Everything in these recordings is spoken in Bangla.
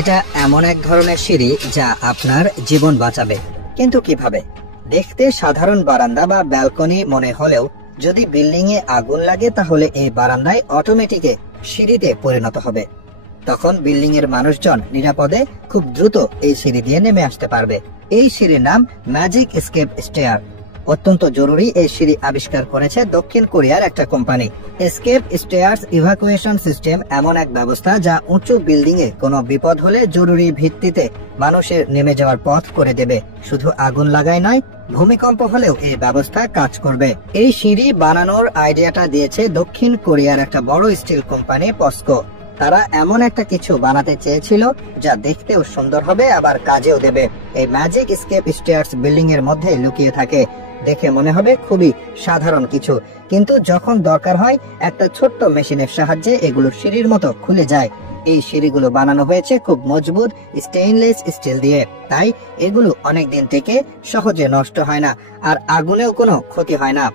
এটা এমন এক ধরনের সিঁড়ি যা আপনার জীবন বাঁচাবে। কিন্তু কিভাবে? দেখতে সাধারণ বারান্দা বা ব্যালকনি মনে হলেও যদি বিল্ডিং এ আগুন লাগে তাহলে এই বারান্দায় অটোমেটিকে সিঁড়িতে পরিণত হবে। তখন বিল্ডিং এর মানুষজন নিরাপদে খুব দ্রুত এই সিঁড়ি দিয়ে নেমে আসতে পারবে। এই সিঁড়ির নাম ম্যাজিক এসকেপ স্টেয়ার। অত্যন্ত জরুরি এই সিঁড়ি আবিষ্কার করেছে দক্ষিণ কোরিয়ার একটা company. Escape stairs evacuation system এমন এক ব্যবস্থা যা উঁচু বিল্ডিং এ কোনো বিপদ হলে জরুরি ভিত্তিতে মানুষের নেমে যাওয়ার পথ করে দেবে। শুধু আগুন লাগায় নয়, ভূমিকম্প হলেও এই ব্যবস্থা কাজ করবে। এই সিঁড়ি বানানোর আইডিয়াটা দিয়েছে দক্ষিণ কোরিয়ার একটা বড় স্টিল কোম্পানি পস্কো। তারা এমন একটা কিছু বানাতে চেয়েছিল যা দেখতেও সুন্দর হবে আবার কাজেও দেবে। এই ম্যাজিক এসকেপ স্টেয়ার্স বিল্ডিং এর মধ্যে লুকিয়ে থাকে। দেখে মনে হবে খুবই সাধারণ কিছু, কিন্তু যখন দরকার হয় একটা ছোট্ট মেশিনের সাহায্যে এগুলো সিঁড়ির মতো খুলে যায়। এই সিঁড়িগুলো বানানো হয়েছে খুব মজবুত স্টেইনলেস স্টিল দিয়ে, তাই এগুলো অনেক দিন থেকে সহজে নষ্ট হয় না আর আগুনেও কোনো ক্ষতি হয় না।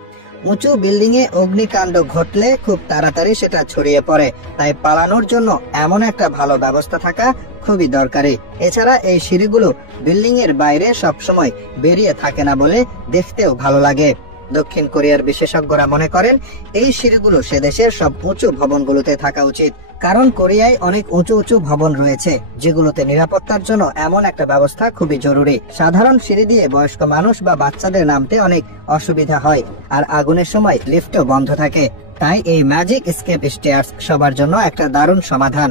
উঁচু বিল্ডিং এ অগ্নিকাণ্ড ঘটলে খুব তাড়াতাড়ি সেটা ছড়িয়ে পড়ে, তাই পালানোর জন্য এমন একটা ভালো ব্যবস্থা থাকা খুবই দরকারি। এছাড়া এই সিঁড়িগুলো বিল্ডিং এর বাইরে সবসময় বেরিয়ে থাকে না বলে দেখতেও ভালো লাগে। দক্ষিণ কোরিয়ার বিশেষজ্ঞরা মনে করেন এই সিঁড়িগুলো সে দেশের সব উঁচু ভবনগুলোতে থাকা উচিত, কারণ কোরিয়ায় অনেক উঁচু উঁচু ভবন রয়েছে যেগুলোতে নিরাপত্তার জন্য এমন একটা ব্যবস্থা খুবই জরুরি। সাধারণ সিঁড়ি দিয়ে বয়স্ক মানুষ বা বাচ্চাদের নামতে অনেক অসুবিধা হয় আর আগুনের সময় লিফটও বন্ধ থাকে, তাই এই ম্যাজিক এসকেপ স্টেয়ার্স সবার জন্য একটা দারুণ সমাধান।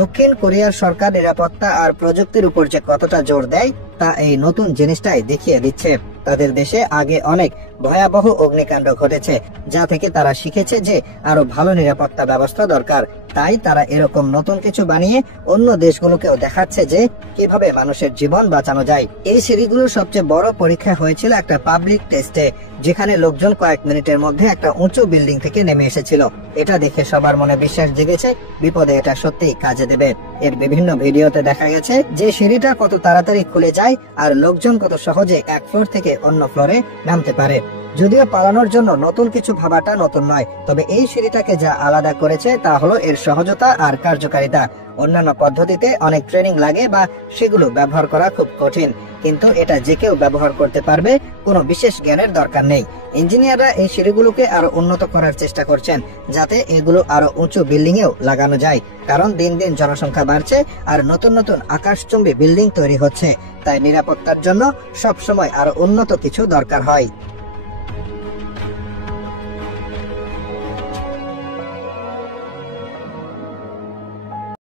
দক্ষিণ কোরিয়ার সরকার নিরাপত্তা আর প্রযুক্তির উপর যে কতটা জোর দেয় তা এই নতুন জিনিসটাই দেখিয়ে দিচ্ছে। তাদের দেশে আগে অনেক ভয়াবহ অগ্নিকাণ্ড ঘটেছে, যা থেকে তারা শিখেছে যে আরো ভালো নিরাপত্তা ব্যবস্থা দরকার। তাই তারা এরকম নতুন কিছু বানিয়ে অন্য দেশগুলোকেও দেখাচ্ছে যে কিভাবে মানুষের জীবন বাঁচানো যায়। এই সিঁড়িগুলোর সবচেয়ে বড় পরীক্ষা হয়েছিল একটা পাবলিক টেস্টে, যেখানে লোকজন কয়েক মিনিটের মধ্যে একটা উঁচু বিল্ডিং থেকে নেমে এসেছিল। এটা দেখে সবার মনে বিশ্বাস জেগেছে বিপদে এটা সত্যিই কাজে দেবে। এর বিভিন্ন ভিডিওতে দেখা গেছে যে সিঁড়িটা কত তাড়াতাড়ি খুলে যায় আর লোকজন কত সহজে এক ফ্লোর থেকে অন্য ফ্লোরে নামতে পারে। যদিও পালানোর জন্য নতুন কিছু ভাবাটা নতুন নয়, তবে এই সিঁড়িটাকে যা আলাদা করেছে তা হলো এর সহজতা আর কার্যকারিতা। অন্যান্য পদ্ধতিতে অনেক ট্রেনিং লাগে বা সেগুলো ব্যবহার করা খুব কঠিন, কিন্তু এটা যে কেউ ব্যবহার করতে পারবে, কোনো বিশেষ জ্ঞানের দরকার নেই। ইঞ্জিনিয়াররা এই সিঁড়িগুলোকে আরো উন্নত করার চেষ্টা করছেন যাতে এগুলো আরো উঁচু বিল্ডিং এও লাগানো যায়, কারণ দিন দিন জনসংখ্যা বাড়ছে আর নতুন নতুন আকাশচুম্বী বিল্ডিং তৈরি হচ্ছে, তাই নিরাপত্তার জন্য সবসময় আরো উন্নত কিছু দরকার হয়।